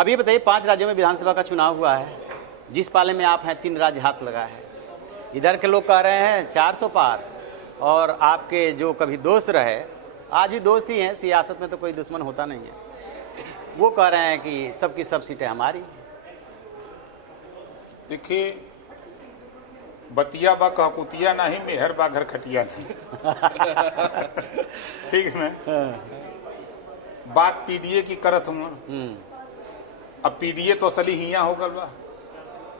अब ये बताइए, 5 राज्यों में विधानसभा का चुनाव हुआ है, जिस पाले में आप हैं 3 राज्य हाथ लगा है। इधर के लोग कह रहे हैं 400 पार, और आपके जो कभी दोस्त रहे, आज भी दोस्त ही हैं, सियासत में तो कोई दुश्मन होता नहीं है, वो कह रहे हैं कि सबकी सब सीटें हमारी। देखिए, बतिया बा कहकुतिया नहीं, मेहर बा घर खटिया नहीं। ठीक है ना? बात पीडीए की करत हूँ। अब पीडीए तो असली हिया हो गल बा।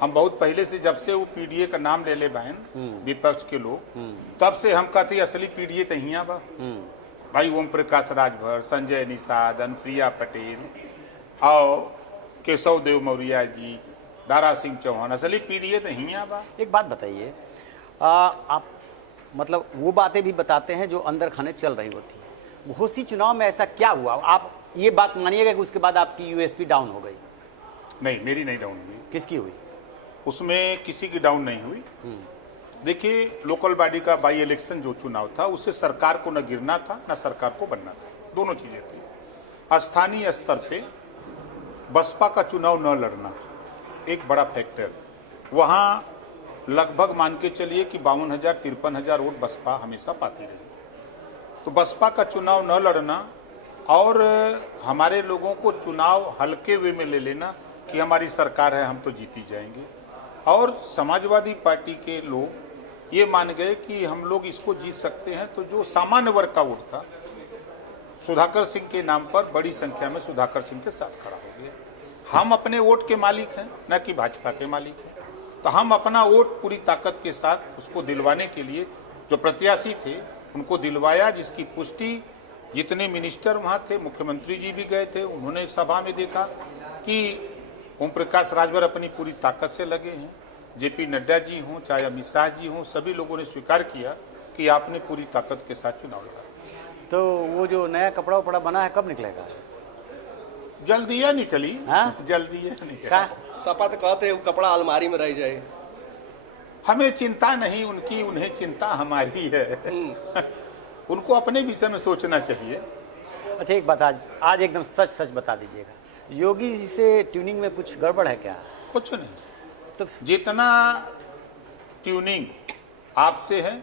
हम बहुत पहले से, जब से वो पीडीए का नाम ले ले बहन विपक्ष के लोग, तब से हम कहते असली पीडीए तो हिया बा। भाई ओम प्रकाश राजभर, संजय निषाद, अनुप्रिया पटेल और केशव देव मौर्य जी, दारा सिंह चौहान, असली पीडीए तो हिया बा। एक बात बताइए, आप मतलब वो बातें भी बताते हैं जो अंदर खाने चल रही होती है। घोसी चुनाव में ऐसा क्या हुआ, आप ये बात मानिएगा कि उसके बाद आपकी यूएसपी डाउन हो गई? नहीं, मेरी नहीं डाउन हुई। किसकी हुई? उसमें किसी की डाउन नहीं हुई। देखिए, लोकल बॉडी का बाई इलेक्शन जो चुनाव था, उससे सरकार को न गिरना था न सरकार को बनना था, दोनों चीजें थी। स्थानीय स्तर पे बसपा का चुनाव न लड़ना एक बड़ा फैक्टर। वहाँ लगभग मान के चलिए कि 52,000-53,000 वोट बसपा हमेशा पाती रही। तो बसपा का चुनाव न लड़ना और हमारे लोगों को चुनाव हल्के वे में ले लेना कि हमारी सरकार है, हम तो जीती जाएंगे। और समाजवादी पार्टी के लोग ये मान गए कि हम लोग इसको जीत सकते हैं। तो जो सामान्य वर्ग का वोट था, सुधाकर सिंह के नाम पर बड़ी संख्या में सुधाकर सिंह के साथ खड़ा हो गया। हम अपने वोट के मालिक हैं, न कि भाजपा के मालिक हैं। तो हम अपना वोट पूरी ताकत के साथ उसको दिलवाने के लिए जो प्रत्याशी थे उनको दिलवाया, जिसकी पुष्टि जितने मिनिस्टर वहाँ थे, मुख्यमंत्री जी भी गए थे, उन्होंने सभा में देखा कि ओम प्रकाश राजभर अपनी पूरी ताकत से लगे हैं। जेपी नड्डा जी हों, चाहे अमित शाह जी हों, सभी लोगों ने स्वीकार किया कि आपने पूरी ताकत के साथ चुनाव लड़ा। तो वो जो नया कपड़ा उपड़ा बना है कब निकलेगा? जल्दी है निकली। हाँ? जल्दी है निकली। सपा तो कहते वो कपड़ा अलमारी में रह जाए। हमें चिंता नहीं उनकी, उन्हें चिंता हमारी है। उनको अपने विषय में सोचना चाहिए। अच्छा, एक बात आज एकदम सच सच बता दीजिएगा, योगी जी से ट्यूनिंग में कुछ गड़बड़ है क्या? कुछ नहीं। तो जितना ट्यूनिंग आपसे है,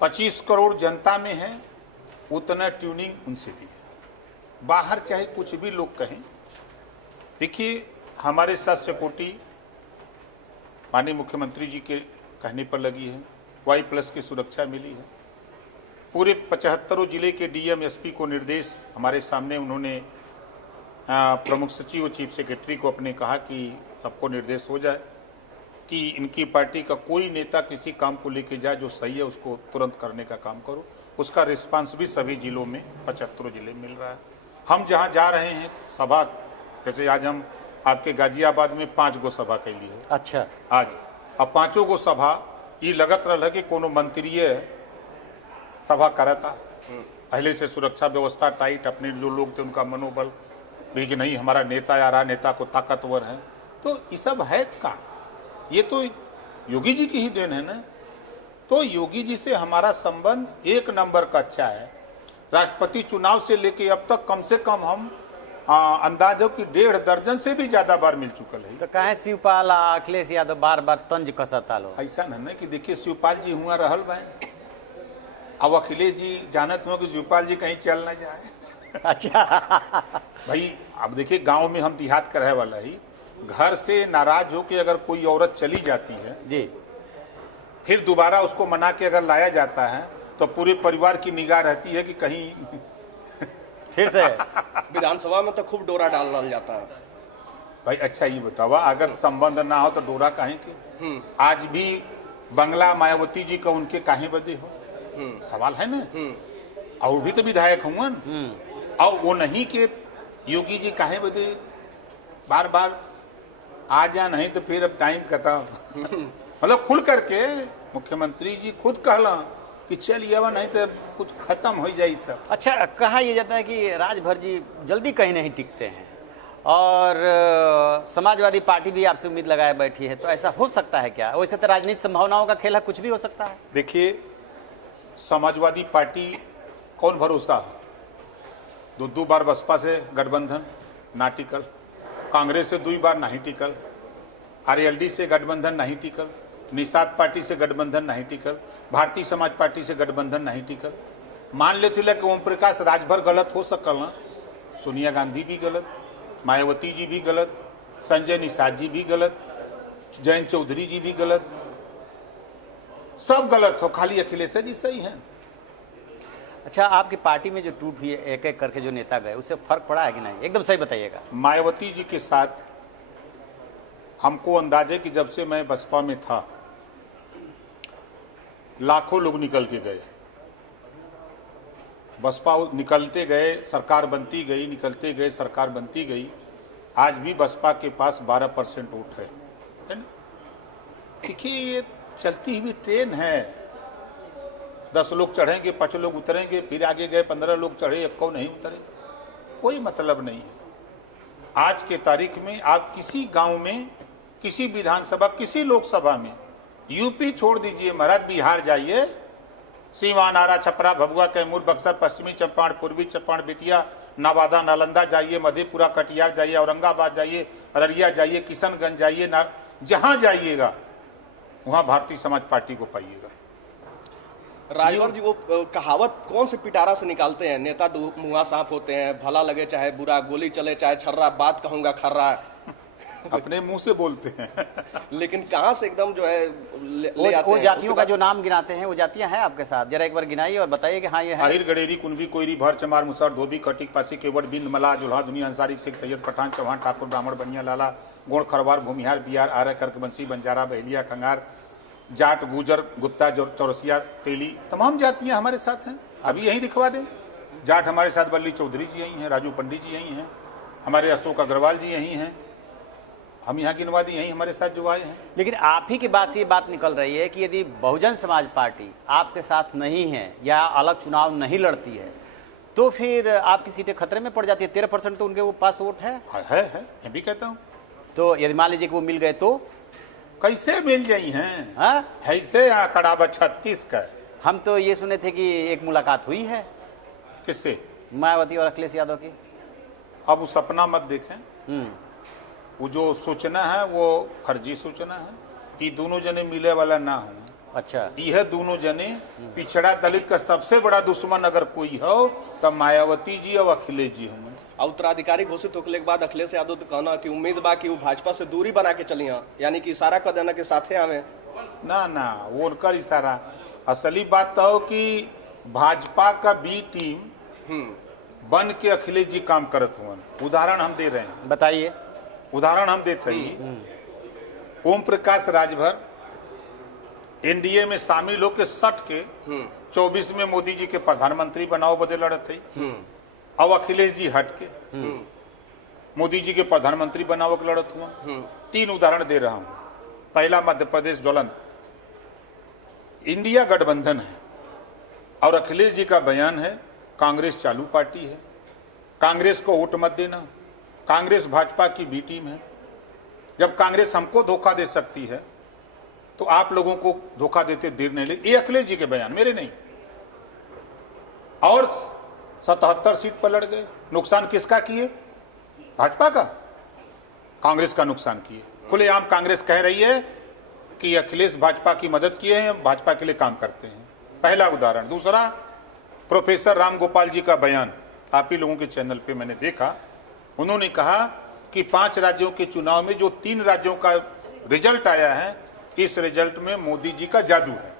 25 करोड़ जनता में है, उतना ट्यूनिंग उनसे भी है। बाहर चाहे कुछ भी लोग कहें, देखिए हमारे साथ सिक्योरिटी माननीय मुख्यमंत्री जी के कहने पर लगी है, Y+ की सुरक्षा मिली है। पूरे 75 जिले के डीएम एसपी को निर्देश हमारे सामने उन्होंने प्रमुख सचिव और चीफ सेक्रेटरी को अपने कहा कि सबको निर्देश हो जाए कि इनकी पार्टी का कोई नेता किसी काम को लेके जाए जो सही है उसको तुरंत करने का काम करो। उसका रिस्पांस भी सभी जिलों में 75 जिले में मिल रहा है। हम जहाँ जा रहे हैं सभा, जैसे आज हम आपके गाजियाबाद में 5 गो सभा के लिए। अच्छा, आज अब 5 गो सभा ये लगत रहा कि कोनो मंत्रीय सभा करता। पहले से सुरक्षा व्यवस्था टाइट, अपने जो लोग थे उनका मनोबल भी कि नहीं हमारा नेता आ रहा, नेता को ताकतवर है। तो ये सब है का, ये तो योगी जी की ही देन है ना। तो योगी जी से हमारा संबंध 1 नंबर का अच्छा है। राष्ट्रपति चुनाव से लेके अब तक कम से कम हम अंदाजों की 1.5 दर्जन से भी ज्यादा बार मिल चुकल है। तो कहे शिवपाल अखिलेश यादव बार बार तंज कसता लो? ऐसा नहीं कि देखिए शिवपाल जी हुआ रहल बहन, अब अखिलेश जी जानत हो कि शिवपाल जी कहीं चल ना जाए। अच्छा भाई अब देखिए, गांव में हम देहात का रहे वाला ही, घर से नाराज हो के अगर कोई औरत चली जाती है जी, फिर दोबारा उसको मना के अगर लाया जाता है तो पूरे परिवार की निगाह रहती है कि कहीं फिर से विधानसभा में तो खूब डोरा डाल जाता है। भाई अच्छा ये बतावा, अगर संबंध ना हो तो डोरा काहे के? आज भी बंगला मायावती जी का उनके काहे बदे हो, सवाल है ना। और भी तो विधायक हुआ, और वो नहीं कि योगी जी काहे बदे बार बार आ जा, नहीं तो फिर अब टाइम खत्म। मतलब खुल करके मुख्यमंत्री जी खुद कहला कि चलिए अब नहीं तो कुछ खत्म हो जाए सब। अच्छा, कहा यह जाता है कि राजभर जी जल्दी कहीं नहीं टिकते हैं, और समाजवादी पार्टी भी आपसे उम्मीद लगाए बैठी है, तो ऐसा हो सकता है क्या? वैसे तो राजनीतिक संभावनाओं का खेल है, कुछ भी हो सकता है। देखिए, समाजवादी पार्टी कौन भरोसा है, 2 बार बसपा से गठबंधन नाटिकल, कांग्रेस से 2 बार नहीं टिकल, आरएलडी से गठबंधन नहीं टिकल, निषाद पार्टी से गठबंधन नहीं टिकल, भारतीय समाज पार्टी से गठबंधन नहीं टिकल। मान लेते कि ओम प्रकाश राजभर गलत हो सकल ना, सोनिया गांधी भी गलत, मायावती जी भी गलत, संजय निषाद जी भी गलत, जयंत चौधरी जी भी गलत, सब गलत हो, खाली अखिलेश जी सही हैं। अच्छा, आपकी पार्टी में जो टूट हुई है, एक एक करके जो नेता गए, उससे फर्क पड़ा है कि नहीं? एकदम सही बताइएगा। मायावती जी के साथ हमको अंदाजे कि जब से मैं बसपा में था लाखों लोग निकल के गए, बसपा निकलते गए, सरकार बनती गई, निकलते गए, सरकार बनती गई। आज भी बसपा के पास 12% वोट है ना? देखिए, ये चलती हुई ट्रेन है। 10 लोग चढ़ेंगे, 5 लोग उतरेंगे, फिर आगे गए 15 लोग चढ़े, 1 नहीं उतरे, कोई मतलब नहीं है। आज के तारीख में आप किसी गांव में, किसी विधानसभा, किसी लोकसभा में, यूपी छोड़ दीजिए महाराज, बिहार जाइए, सीवान, आरा, छपरा, भभुआ, कैमूर, बक्सर, पश्चिमी चंपारण, पूर्वी चंपारण, बेतिया, नवादा, नालंदा जाइए, मधेपुरा, कटिहार जाइए, औरंगाबाद जाइए, अररिया जाइए, किशनगंज जाइए, जहां जाइएगा वहां भारतीय समाज पार्टी को पाइएगा। राजभर जी, वो कहावत कौन से पिटारा से निकालते हैं? नेता दो मुँह सांप होते हैं, भला लगे चाहे बुरा, गोली चले चाहे छर्रा, बात कहूंगा खर्रा। अपने मुंह से बोलते हैं लेकिन कहाँ से एकदम जो है ले आते वो हैं? जातियों का जो नाम गिनाते हैं, वो जातियां हैं आपके साथ? जरा एक बार गिनाइए और बताइए कि हाँ ये है। आहिर, गडेरी, कुनबी, कोयरी, भर, चमार, मुसहर, धोबी, कटिक, पासी, केवट, बिंद, मल्लाह, जुल्हा, दुनिया, अंसारी, सिख, सैयद, पठान, चौहान, ठाकुर, ब्राह्मण, बनिया, लाला, गोड़, खरवार, भूमिहार, बिहार, आर्य, कर्कवंशी, बंजारा, बहेलिया, खंगार, जाट, गुजर, गुप्ता, चौरसिया, तेली, तमाम जातियां हमारे साथ हैं। अभी यहीं दिखवा दें। जाट हमारे साथ बल्ली चौधरी जी यहीं हैं, राजू पंडित जी यहीं हैं, हमारे अशोक अग्रवाल जी यहीं हैं, हम यहाँ गिनवा दें, यहीं हमारे साथ जो आए हैं। लेकिन आप ही के बाद से ये बात निकल रही है कि यदि बहुजन समाज पार्टी आपके साथ नहीं है या अलग चुनाव नहीं लड़ती है, तो फिर आपकी सीटें खतरे में पड़ जाती है। 13% तो उनके वो पास वोट है। मैं भी कहता हूँ। तो यदि मान लीजिए कि वो मिल गए तो कैसे मिल गई हैं? हाँ, ऐसे आंकड़ा 36 का। हम तो ये सुने थे कि एक मुलाकात हुई है किससे? मायावती और अखिलेश यादव की। अब वो सपना मत देखें, वो जो सूचना है वो फर्जी सूचना है। ये दोनों जने मिले वाला ना हो। अच्छा, यह दोनों जने पिछड़ा दलित का सबसे बड़ा दुश्मन अगर कोई हो तो मायावती जी और अखिलेश जी होंगे। उत्तराधिकारी घोषित होने के बाद अखिलेश यादव तो कहना कि उम्मीद बा कि वो भाजपा से दूरी बना के चली, यानी कि इशारा कर देना के साथे हमें ना, वो उनका इशारा। असली बात तो हो कि भाजपा का बी टीम बन के अखिलेश जी काम करत हुए। उदाहरण हम दे रहे हैं, बताइए। उदाहरण हम देते हैं। ओम प्रकाश राजभर एनडीए में शामिल होकर 60 के 24 में मोदी जी के प्रधानमंत्री बनाओ बदे लड़त है। अब अखिलेश जी हट के मोदी जी के प्रधानमंत्री बनाओ के लड़त हुआ। 3 उदाहरण दे रहा हूं। पहला, मध्य प्रदेश ज्वलन, इंडिया गठबंधन है और अखिलेश जी का बयान है कांग्रेस चालू पार्टी है, कांग्रेस को वोट मत देना, कांग्रेस भाजपा की बी टीम है। जब कांग्रेस हमको धोखा दे सकती है तो आप लोगों को धोखा देते देर नहीं लगे। ये अखिलेश जी के बयान, मेरे नहीं। और 77 सीट पर लड़ गए। नुकसान किसका किए? भाजपा का, कांग्रेस का नुकसान किए। खुलेआम कांग्रेस कह रही है कि अखिलेश भाजपा की मदद किए हैं, भाजपा के लिए काम करते हैं। पहला उदाहरण। दूसरा, प्रोफेसर राम गोपाल जी का बयान आप ही लोगों के चैनल पे मैंने देखा। उन्होंने कहा कि 5 राज्यों के चुनाव में जो 3 राज्यों का रिजल्ट आया है, इस रिजल्ट में मोदी जी का जादू है।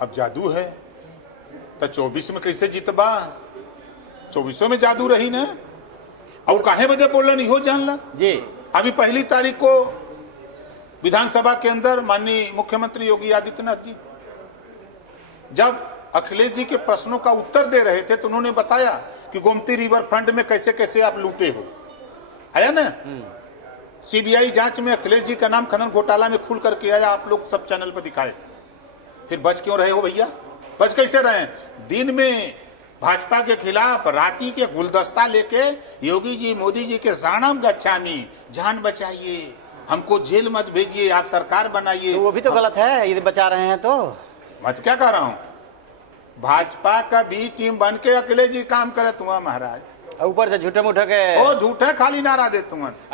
अब जादू है तो 24 में कैसे जीतबा? 24 में जादू रही ना। अब काहे बदे बोलना नहीं हो जानला जी। अभी 1 तारीख को विधानसभा के अंदर माननीय मुख्यमंत्री योगी आदित्यनाथ जी जब अखिलेश जी के प्रश्नों का उत्तर दे रहे थे तो उन्होंने बताया कि गोमती रिवर फ्रंट में कैसे कैसे आप लूटे हो। आया ना? सीबीआई जांच में अखिलेश जी का नाम खनन घोटाला में खुल करके आया। आप लोग सब चैनल पर दिखाए। फिर बच क्यों रहे हो भैया? बच कैसे रहे? दिन में भाजपा के खिलाफ राती के गुलदस्ता लेके योगी जी मोदी जी के शरणम गच्छामी, जान बचाइए, हमको जेल मत भेजिए, आप सरकार बनाइए। तो वो भी तो गलत है यदि बचा रहे हैं तो। मैं तो क्या कह रहा हूं, भाजपा का बी टीम बन के अखिलेश जी काम करत हुआ महाराज। ऊपर से झूठे मूठे के ओ झूठे खाली नारा देतुअन